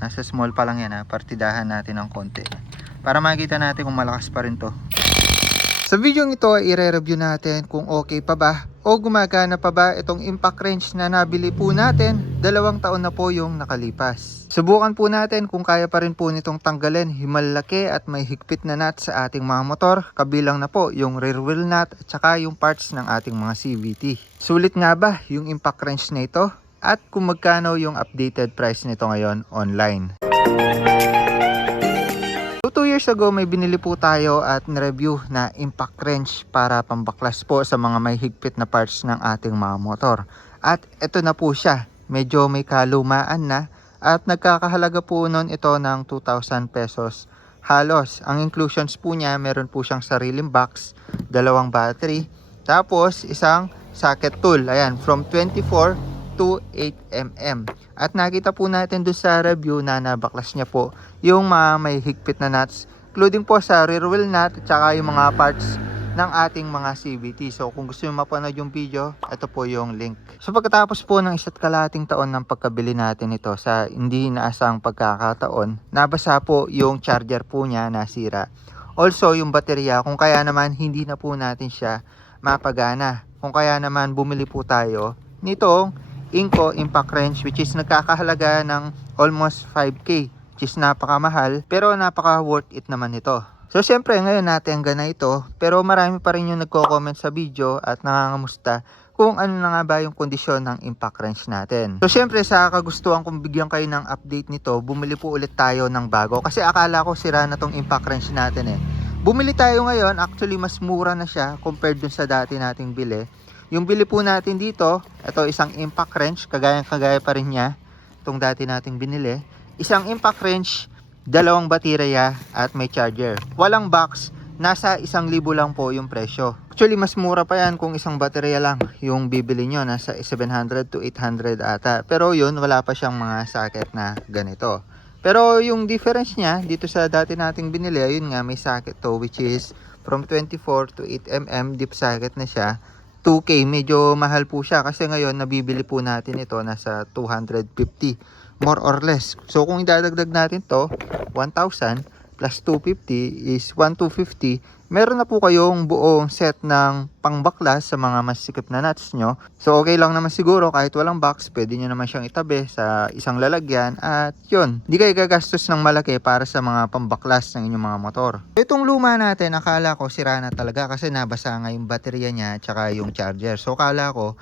Nasa small pa lang yan ha. Partidahan natin ng konti. Para makita natin kung malakas pa rin to. Sa video ito ay i-review natin kung okay pa ba o gumagana pa ba itong impact wrench na nabili po natin 2 taon na po yung nakalipas. Subukan po natin kung kaya pa rin po nitong tanggalin yung malaki at may higpit na nut sa ating mga motor, kabilang na po yung rear wheel nut at saka yung parts ng ating mga CVT. Sulit nga ba yung impact wrench na ito? At kung magkano yung updated price nito ngayon online. 2 years ago may binili po tayo at na-review na impact wrench para pambaklas po sa mga may higpit na parts ng ating mga motor. At ito na po siya, medyo may kalumaan na at nagkakahalaga po nun ito ng 2,000 pesos halos. Ang inclusions po niya, meron po siyang sariling box, 2 battery, tapos isang socket tool, ayan, from 24 to 8mm. At nakita po natin doon sa review na nabaklas niya po yung mga may higpit na nuts, including po sa rear wheel nut at saka yung mga parts ng ating mga CVT. So kung gusto nyo mapanood yung video, ito po yung link. So pagkatapos po ng 1.5 taon ng pagkabili natin ito sa hindi inaasang pagkakataon, nabasa po yung charger po niya, nasira. Also yung baterya, kung kaya naman hindi na po natin siya mapagana. Kung kaya naman bumili po tayo nitong Inco impact wrench, which is nagkakahalaga ng almost 5K, which is napakamahal pero napaka worth it naman ito. So syempre ngayon natin hanggang ito, pero marami pa rin yung nagko-comment sa video at nangangamusta kung ano na nga ba yung kondisyon ng impact wrench natin. So syempre sa kagustuhan kong bigyan kayo ng update nito, bumili po ulit tayo ng bago kasi akala ko sira na tong impact wrench natin eh. Bumili tayo ngayon, actually mas mura na siya compared dun sa dati nating bili. Yung bili po natin dito, ito isang impact wrench, kagaya pa rin niya itong dati nating binili. Isang impact wrench, 2 baterya at may charger. Walang box, nasa 1,000 lang po yung presyo. Actually mas mura pa yan kung isang baterya lang yung bibili nyo, nasa 700 to 800 ata. Pero yun, wala pa siyang mga socket na ganito. Pero yung difference niya dito sa dati nating binili, ayun nga may socket to, which is from 24 to 8mm deep socket na siya. 2K, medyo mahal po siya kasi ngayon nabibili po natin ito nasa 250 more or less. So kung idadagdag natin to 1,000 plus 250 is 1,250. Meron na po kayong buong set ng pangbaklas sa mga masikip na nuts nyo. So okay lang naman siguro kahit walang box, pwede nyo naman siyang itabi sa isang lalagyan at yun, hindi kayo gagastos ng malaki para sa mga pambaklas ng inyong mga motor. Itong luma natin, akala ko sira na talaga kasi nabasa nga yung baterya niya at saka yung charger. So akala ko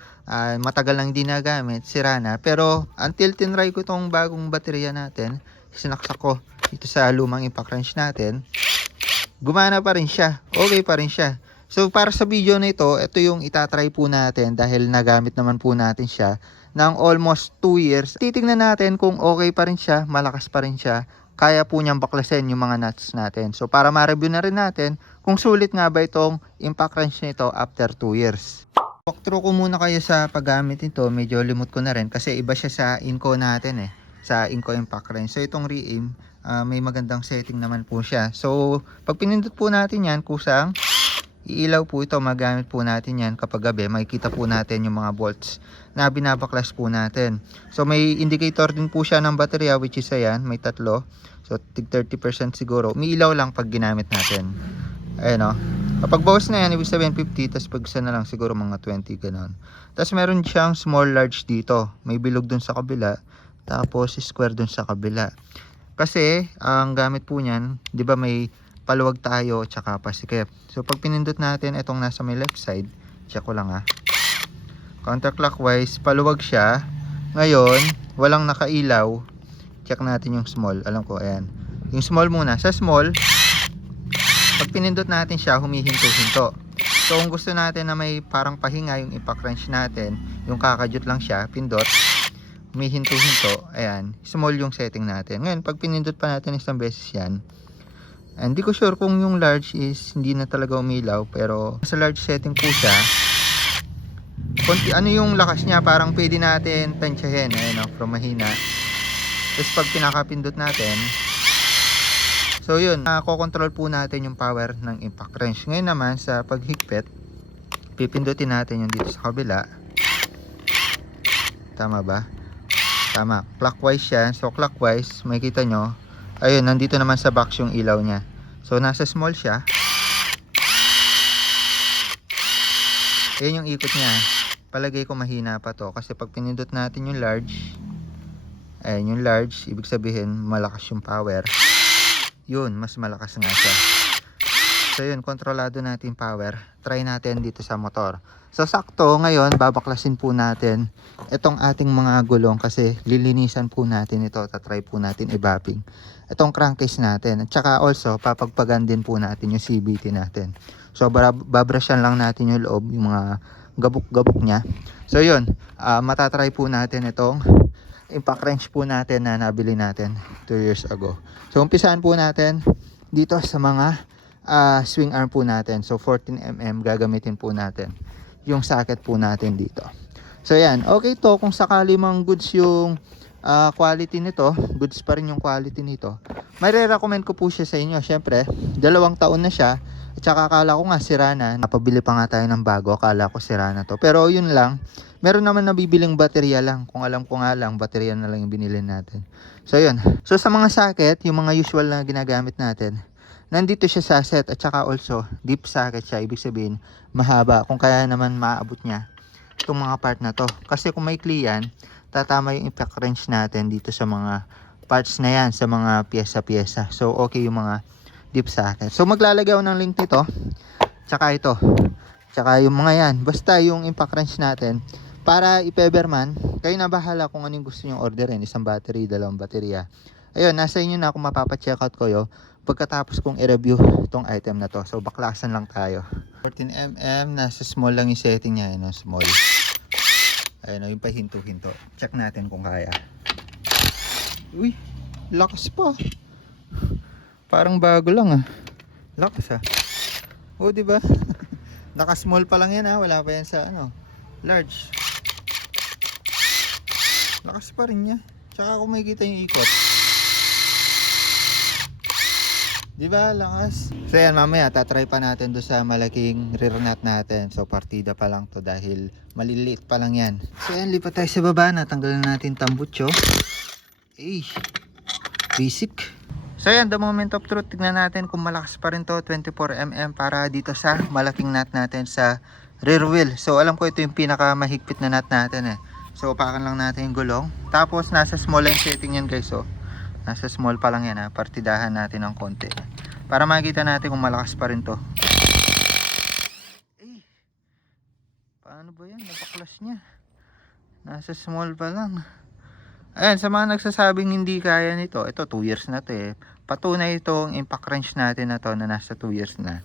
matagal lang hindi nagamit, sira na. Pero until tinry ko itong bagong baterya natin, sinaksak ko dito sa lumang impact wrench natin, gumana pa rin siya, okay pa rin siya. So para sa video na ito yung itatry po natin dahil nagamit naman po natin siya ng almost 2 years. Titingnan natin kung okay pa rin siya, malakas pa rin siya, kaya po niyang baklasin yung mga nuts natin. So para ma-review na rin natin kung sulit nga ba itong impact wrench nito after 2 years. Walkthrough ko muna kayo sa paggamit nito, medyo limot ko na rin kasi iba siya sa Inco natin sa Inco impact wrench. So itong re-aim, may magandang setting naman po siya. So pag pinindot po natin yan, kusang iilaw po ito, magamit po natin yan kapag gabi. Makikita po natin yung mga bolts na binabaklas po natin. So may indicator din po siya ng baterya, which is ayan, may 3. So tig 30% siguro, umiilaw lang pag ginamit natin. Ayan o, kapag bawas na yan, ibig sabihin 50, tapos pag isa na lang siguro mga 20, ganon. Tapos meron siyang small large dito, may bilog dun sa kabila, tapos square dun sa kabila. Kasi ang gamit po niyan, 'di ba may paluwag tayo at saka pasikip. So pag pinindot natin itong nasa may left side, check ko lang counterclockwise, paluwag siya. Ngayon, walang nakailaw. Check natin yung small. Alam ko, ayan. Yung small muna. Sa small, pag pinindot natin siya, humihinto-hinto. So kung gusto natin na may parang pahinga yung impact wrench natin, yung kakadyot lang siya, pindot, may hinto-hinto, ayan, small yung setting natin. Ngayon, pag pinindot pa natin isang beses yan, hindi ko sure kung yung large is hindi na talaga umilaw, pero sa large setting po siya, ano yung lakas niya, parang pwede natin tansyahin, ayan from mahina. Tapos pag pinakapindot natin, so yun, kokontrol po natin yung power ng impact wrench. Ngayon naman, sa paghigpit, pipindutin natin yung dito sa kabila. Tama ba? Tama, clockwise yan. So clockwise, makikita nyo, ayun, nandito naman sa box yung ilaw niya. So nasa small siya. Ayan yung ikot niya. Palagay ko mahina pa to kasi pag pinindot natin yung large, ayan yung large, ibig sabihin malakas yung power. Yun, mas malakas nga siya. So yun, kontrolado natin power. Try natin dito sa motor. So sakto, ngayon babaklasin po natin itong ating mga gulong kasi lilinisan po natin ito. Tatry po natin i-bapping itong crankcase natin. At saka also, papagpagan din po natin yung CVT natin. So babrushan lang natin yung loob, yung mga gabok-gabok niya. So yun, matatry po natin itong impact wrench po natin na nabili natin 2 years ago. So umpisahan po natin dito sa mga swing arm po natin. So 14mm gagamitin po natin yung socket po natin dito. So yan, okay to kung sakali mang goods yung quality nito, goods pa rin yung quality nito. May re-recommend ko po siya sa inyo. Syempre, 2 taon na siya. At saka akala ko nga sira na. Napabili pa nga tayo ng bago. Akala ko sira na to. Pero yun lang, meron naman nabibiling baterya lang. Kung alam ko nga lang, baterya na lang yung binili natin. So yun. So sa mga socket, yung mga usual na ginagamit natin, nandito siya sa set. At saka also, deep socket siya. Ibig sabihin, mahaba. Kung kaya naman maaabot niya itong mga part na to. Kasi kung may yan, tatama yung impact wrench natin dito sa mga parts na yan. Sa mga pyesa-pyesa. So okay yung mga deep socket. So maglalagay ako ng link nito. Tsaka ito. Tsaka yung mga yan. Basta yung impact wrench natin. Para i-Peberman, kayo na bahala kung anong gusto nyo orderin. Isang battery, 2 baterya. Ayun, nasa inyo na kung mapapa-check out ko yun pagkatapos kong i-review itong item na to. So baklasan lang tayo. 14mm, nasa small lang yung setting niya. Ayun, small. Ayun, yung pahinto-hinto. Check natin kung kaya. Uy, lakas pa. Parang bago lang lakas oh, di ba? Naka-small pa lang yan wala pa yan sa large. Lakas pa rin niya. Tsaka kung makikita yung ikot, di ba? Lakas. So yan, mamaya tatry pa natin do sa malaking rear nut natin. So partida pa lang to dahil maliliit pa lang yan. So yan, lipat tayo sa baba. Natanggalan natin tambutso. Basic. So yan, the moment of truth, tignan natin kung malakas pa rin to, 24mm para dito sa malaking nut natin sa rear wheel. So alam ko ito yung pinaka mahigpit na nut natin So pakan lang natin yung gulong. Tapos nasa small line setting yan guys. So nasa small pa lang yan partidahan natin ng konti. Para makita natin kung malakas pa rin to. Paano ba yan? Napaklas niya. Nasa small pa lang. Ayan, sa mga nagsasabing hindi kaya nito, ito 2 years na to Patunay itong impact wrench natin na to na nasa 2 years na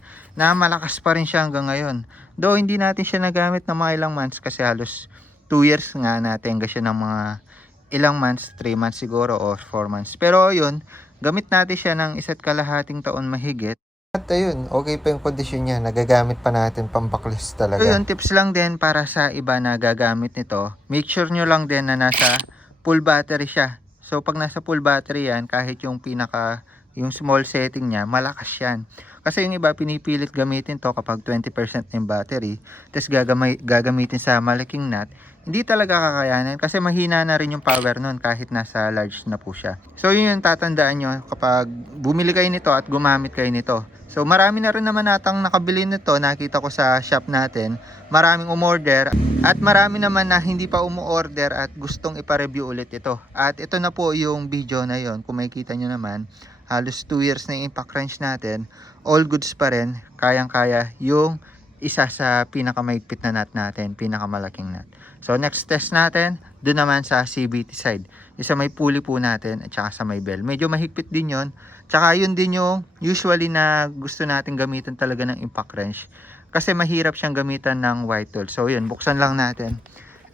malakas pa rin siya hanggang ngayon. Though hindi natin siya nagamit ng mga ilang months kasi halos 2 years nga natin siya ng mga ilang months, 3 months siguro or 4 months. Pero yun, gamit natin siya ng 1.5 taon mahigit. At ayun, okay pa yung kondisyon niya, nagagamit pa natin pambaklis talaga. So yun, tips lang din para sa iba na gagamit nito. Make sure nyo lang din na nasa full battery siya. So pag nasa full battery yan, kahit yung yung small setting niya, malakas yan. Kasi yung iba pinipilit gamitin to kapag 20% na yung battery, tapos gagamitin sa malaking nut, hindi talaga kakayanin kasi mahina na rin yung power nun kahit nasa large na po siya. So yun yung tatandaan nyo kapag bumili kayo nito at gumamit kayo nito. So marami na rin naman natang nakabili nito, nakita ko sa shop natin, maraming umorder at marami naman na hindi pa umuorder at gustong ipa-review ulit ito. At ito na po yung video na yon. Kung makikita nyo naman, halos 2 years na yung impact wrench natin, all goods pa rin, kayang-kaya yung isa sa pinakamaigpit na nut natin, pinakamalaking nut. So next test natin, doon naman sa CVT side. Isa may pulley po natin at saka sa may bell. Medyo mahigpit din yon. Tsaka yun din yung usually na gusto natin gamitan talaga ng impact wrench. Kasi mahirap siyang gamitan ng white tool. So yun, buksan lang natin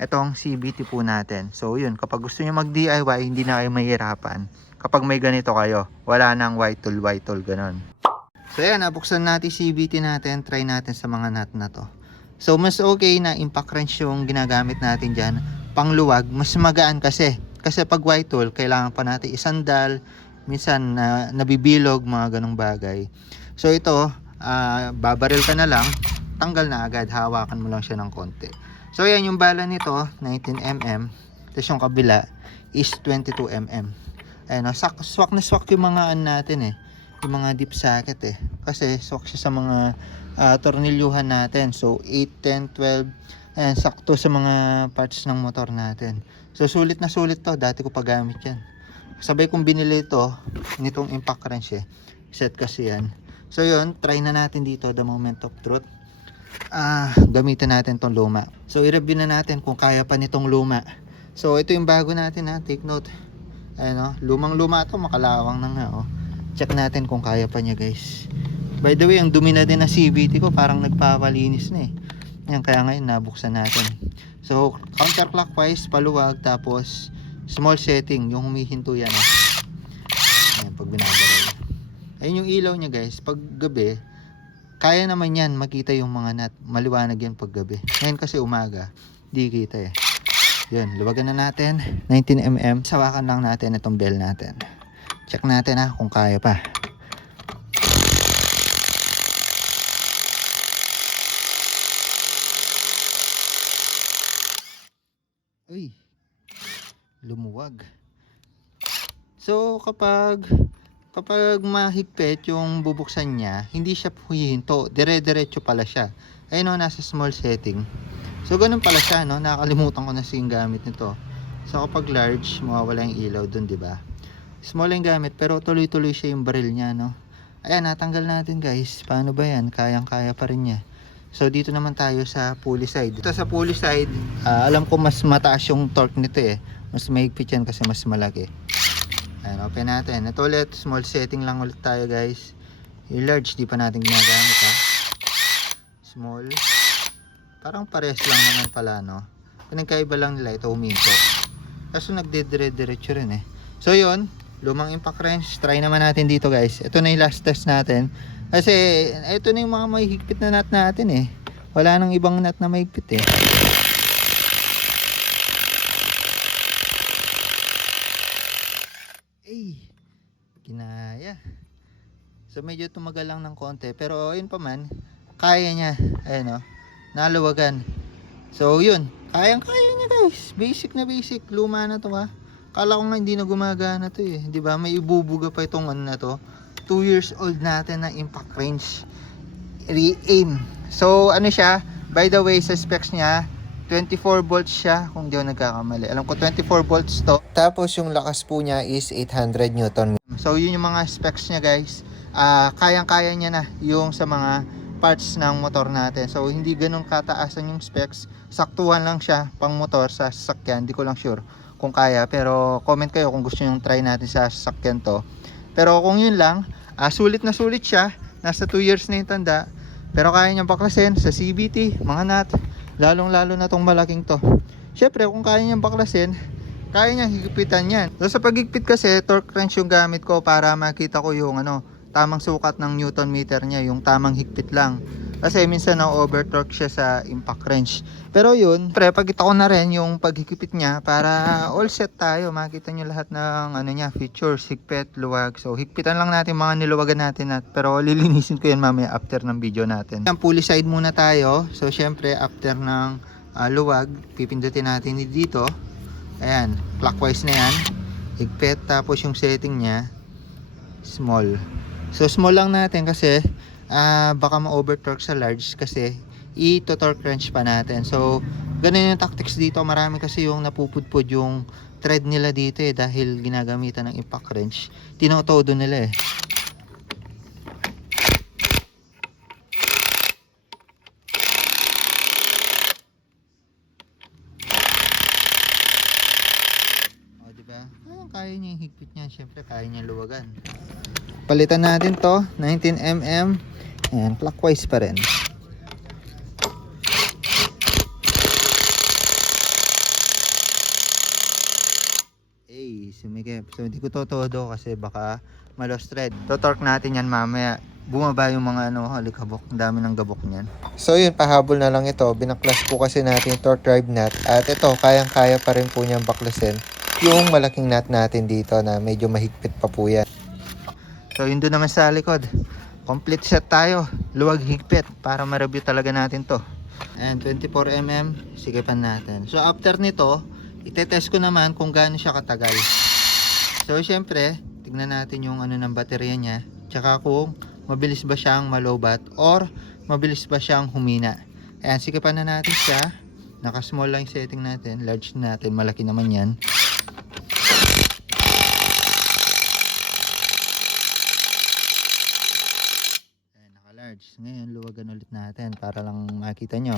itong CVT po natin. So yun, kapag gusto nyo mag DIY, hindi na kayo mahirapan. Kapag may ganito kayo, wala nang white tool, ganon. So yan, nabuksan natin CVT natin, try natin sa mga nut na to. So mas okay na impact wrench yung ginagamit natin dyan. Pangluwag, mas magaan kasi. Kasi pag white tool, kailangan pa natin isandal, minsan nabibilog, mga ganong bagay. So ito, babaril ka na lang, tanggal na agad, hawakan mo lang siya ng konti. So yan yung bala nito, 19mm. Tapos yung kabila, is 22mm. Ayan, no? Swak na swak yung mga natin yung mga deep socket kasi swak siya sa mga tornilyuhan natin. So 8, 10, 12, ayan, sakto sa mga parts ng motor natin. So sulit na sulit to, dati ko pa gamit yan. Sabay kong binili ito nitong impact wrench set kasi yan. So yun, try na natin dito the moment of truth. Gamitin natin tong luma. So i-review na natin kung kaya pa nitong luma. So ito yung bago natin take note. Ayan, lumang luma to, makalawang na nga Check natin kung kaya pa niya, guys. By the way, ang dumi na din na CVT ko, parang nagpapalinis na Yan, kaya ngayon nabuksan natin. So counterclockwise, paluwag, tapos small setting, yung humihinto yan Ayan, pag binabara. Ayun yung ilaw niya, guys. Pag gabi, kaya naman yan makita yung mga nut. Maliwanag yan pag gabi. Ngayon kasi umaga, di kita Yun, luwagan na natin. 19mm. Sawakan lang natin itong bell natin. Check natin kung kaya pa. Uy, lumuwag. So kapag mahigpit yung bubuksan niya, hindi siya hihinto, dire-diretso pala siya. Ayun nasa small setting. So ganun pala siya nakakalimutan ko na yung gamit nito. So kapag large, mawawala yung ilaw dun, di ba? Small yung gamit pero tuloy-tuloy siya yung baril niya Ayan, natanggal natin, guys. Paano ba yan? Kayang-kaya pa rin niya. So dito naman tayo sa pulley side. Dito sa pulley side, alam ko mas mataas yung torque nito Mas mahigpit yan kasi mas malaki. Ayan, open natin. Ito ulit, small setting lang ulit tayo, guys. Yung large, di pa natin ginagamit Small. Parang pares lang naman pala, Pinagkaiba lang nila, ito huminto. Kaso nagdidire-diretso rin So yun, lumang impact wrench. Try naman natin dito, guys. Ito na yung last test natin. Kasi ito na yung mga mahigpit na nut natin Wala nang ibang nut na mahigpit Kinaya. So medyo tumagal lang ng konti, pero yun pa man, kaya niya. Ayan naluwagan. So yun, kaya niya, guys. Basic na basic, luma na to Kala ko nga hindi na gumagana to di ba? May ibubuga pa itong na to. 2 years old natin na impact wrench re-aim. So ano siya, by the way, sa specs niya 24 volts siya, kung di ako nagkakamali. Alam ko 24 volts to. Tapos yung lakas po niya is 800 newton. So yun yung mga specs niya, guys. Kayang-kaya niya na yung sa mga parts ng motor natin. So hindi ganun kataasan yung specs. Saktuhan lang siya pang motor sa sasakyan. Hindi ko lang sure kung kaya, pero comment kayo kung gusto nyo try natin sa sasakyan to. Pero kung yun lang, sulit na sulit siya. Nasa 2 years na yung tanda, pero kaya niyang baklasin sa CVT, mga nut, lalong lalo na tong malaking to. Syempre kung kaya niyang baklasin, kaya niyang higpitan yan. So sa paghigpit kasi, torque wrench yung gamit ko para makita ko yung tamang sukat ng newton meter niya, yung tamang higpit lang. Kasi minsan over torque siya sa impact wrench. Pero yun, pagkita ko na rin yung paghigpit niya para all set tayo. Makita nyo lahat ng niya, features, higpit, luwag. So higpitan lang natin mga niluwagan natin pero lilinisin ko yan mamaya after ng video natin. Ang pulley side muna tayo. So syempre after ng luwag, pipindutin natin dito. Ayan, clockwise na yan. Higpit, tapos yung setting niya small. So small lang natin kasi baka ma-over torque sa large kasi i-torque wrench pa natin. So ganun yung tactics dito. Marami kasi yung napupudpud yung thread nila dito dahil ginagamitan ng impact wrench. Tinotodo nila diba? Kaya niya yung higpit niya. Syempre kaya niya luwagan. Palitan natin to 19mm. Ayan, clockwise pa rin. Sumigip. So hindi ko todo kasi baka ma-lost thread. Torque natin yan mamaya. Bumaba yung mga halikabok. Ang dami ng gabok niyan. So yun, pahabol na lang ito. Binaklas po kasi natin yung torque drive nut. At ito, kayang-kaya pa rin po niyang baklasin yung malaking nut natin dito na medyo mahigpit pa po yan. So yun doon naman sa likod. Complete set tayo. Luwag, higpit para ma-review talaga natin to. And 24mm, sigipan natin. So after nito, itetest ko naman kung gaano siya katagal. So syempre, tignan natin yung ano ng baterya niya, tsaka kung mabilis ba siyang malobat or mabilis ba siyang humina. Ayan, sikipan na natin siya. Naka small lang yung setting natin, large natin, malaki naman yan. Ayan, naka large. Ngayon luwagan ulit natin para lang makita nyo.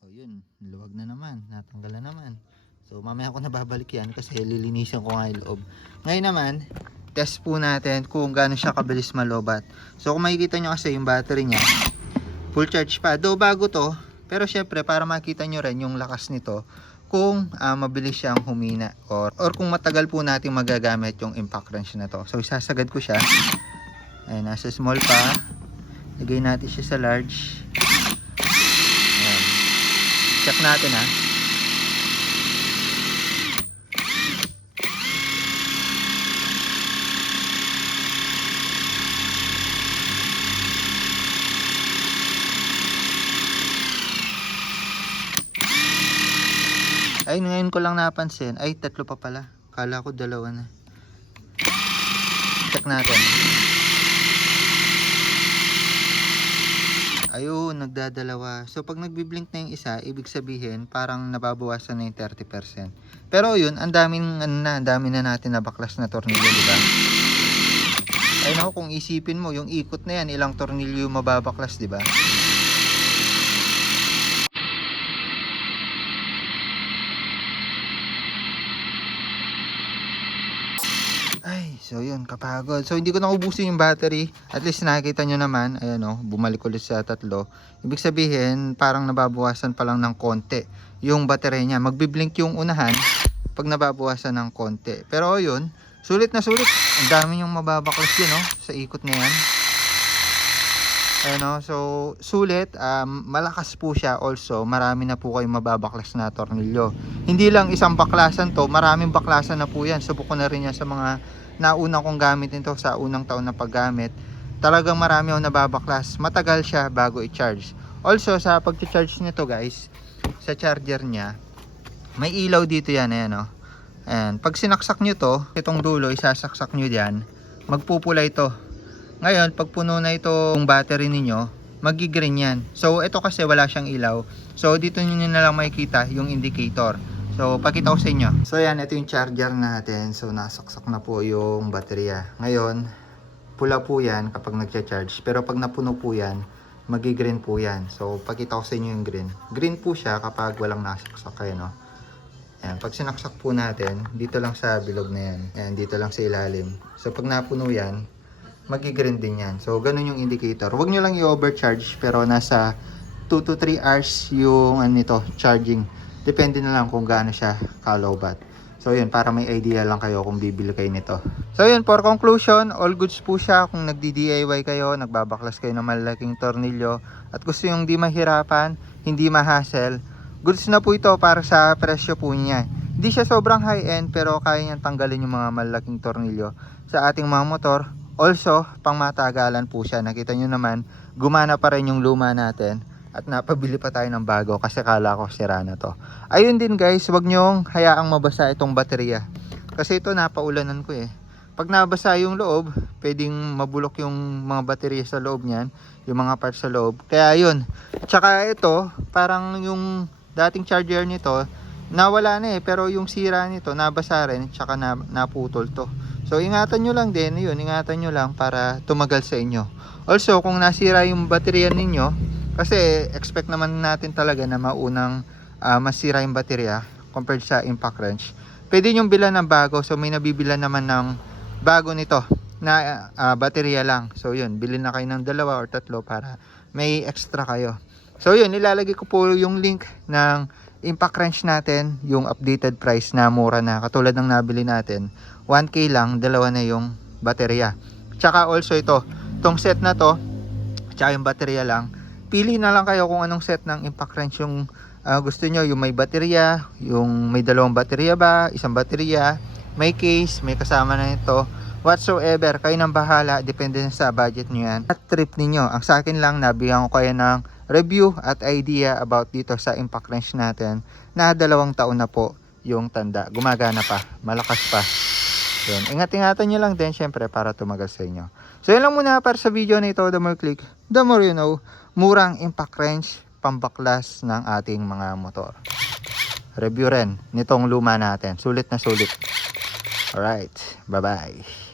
O yun, luwag na naman, natanggal na naman. So mamaya ko na babalik yan kasi lilinisan ko nga yung loob. Ngayon naman, test po natin kung gaano siya kabilis malobat. So kung makikita nyo kasi yung battery niya, full charge pa. Though bago to, pero syempre para makita nyo rin yung lakas nito kung mabilis siyang humina or kung matagal po natin magagamit yung impact wrench na to. So isasagad ko siya. Ayan, nasa small pa. Lagay natin siya sa large. Ayan. Check natin ha. Ay, ngayon ko lang napansin. Ay, tatlo pa pala. Kala ko dalawa na. Check natin. Ayun, nagdadalawa. So, pag nagbiblink na yung isa, ibig sabihin, parang nababawasan na yung 30%. Pero yun, ang daming, ang dami na natin nabaklas na tornilyo, di ba? Ay, naku, kung isipin mo, yung ikot na yan, ilang tornilyo mababaklas, di ba? Ay, so yun, kapagod. So, hindi ko naubusin yung battery. At least nakikita nyo naman, ayan o, bumalik ulit sa 3. Ibig sabihin, parang nababawasan pa lang ng konti yung battery niya. Magbiblink yung unahan pag nababawasan ng konti. Pero yun, sulit na sulit. Ang dami yung mababaklas yun, o, sa ikot na yan. Ayan o, so sulit, malakas po siya also. Marami na po kayong mababaklas na tornilyo. Hindi lang isang baklasan to, maraming baklasan na po yan. Subok ko na rin yan sa mga nauna kong gamit nito sa unang taon na paggamit. Talagang marami akong nababaklas. Matagal siya bago i-charge. Also sa pag-charge nito guys, sa charger niya, may ilaw dito yan, ayan o. Ayan, pag sinaksak nyo to, itong dulo, isasaksak nyo dyan, magpupula ito. Ngayon, pag puno na itong battery ninyo, magi-green yan. So, ito kasi wala siyang ilaw. So, dito nyo na lang makikita yung indicator. So, pakita ko sa inyo. So, yan, ito yung charger natin. So, nasaksak na po yung baterya. Ngayon, pula po yan kapag nagcha-charge. Pero pag napuno po yan, magi-green po yan. So, pakita ko sa inyo yung green. Green po siya kapag walang nasaksak kayo, no? Ayan, pag sinaksak po natin, dito lang sa bilog na yan. Ayan, dito lang sa ilalim. So, pag napuno yan, magi-green din yan. So, ganun yung indicator. Huwag nyo lang i-overcharge, pero nasa 2 to 3 hours yung nito, charging. Depende na lang kung gaano siya kalowbat. So, yun, para may idea lang kayo kung bibili kayo nito. So, yun, for conclusion, all goods po siya kung nagdi-DIY kayo, nagbabaklas kayo ng malaking tornilyo, at gusto yung di mahirapan, hindi ma-hassle. Goods na po ito para sa presyo po niya. Hindi siya sobrang high-end, pero kaya niyang tanggalin yung mga malaking tornilyo sa ating mga motor. Also, pang matagalan po siya. Nakita nyo naman, gumana pa rin yung luma natin. At napabili pa tayo ng bago kasi kala ko sira na to. Ayun din guys, wag nyong hayaang mabasa itong baterya. Kasi ito napaulanan ko eh. Pag nabasa yung loob, pwedeng mabulok yung mga baterya sa loob niyan. Yung mga parts sa loob. Kaya yun. Tsaka ito, parang yung dating charger nito, nawala na eh. Pero yung sira nito, nabasa rin. Tsaka naputol to. So, ingatan nyo lang din, yun, ingatan nyo lang para tumagal sa inyo. Also, kung nasira yung baterya ninyo, kasi expect naman natin talaga na maunang masira yung baterya compared sa impact wrench. Pwede nyo bilan ng bago, so may nabibilan naman ng bago nito na baterya lang. So, yun, bilhin na kayo ng 2 or 3 para may extra kayo. So, yun, ilalagay ko po yung link ng impact wrench natin, yung updated price na mura na, katulad ng nabili natin. 1K lang, 2 na yung baterya. Tsaka also itong set na to, tsaka yung baterya lang. Pili na lang kayo kung anong set ng impact wrench yung gusto nyo. Yung may baterya, yung may 2 baterya ba, 1 baterya, may case, may kasama na ito. Whatsoever, kayo nang bahala, depende na sa budget nyo yan. At trip ninyo. Ang sa akin lang, nabigyan ko kayo ng review at idea about dito sa impact wrench natin na 2 taon na po yung tanda. Gumagana pa, malakas pa. Yun. Ingat-ingatan nyo lang din syempre para tumagal sa inyo. So yun lang muna para sa video na ito. The more click, the more you know. Murang impact wrench, pambaklas ng ating mga motor. Review rin nitong luma natin. Sulit na sulit. Alright, bye-bye.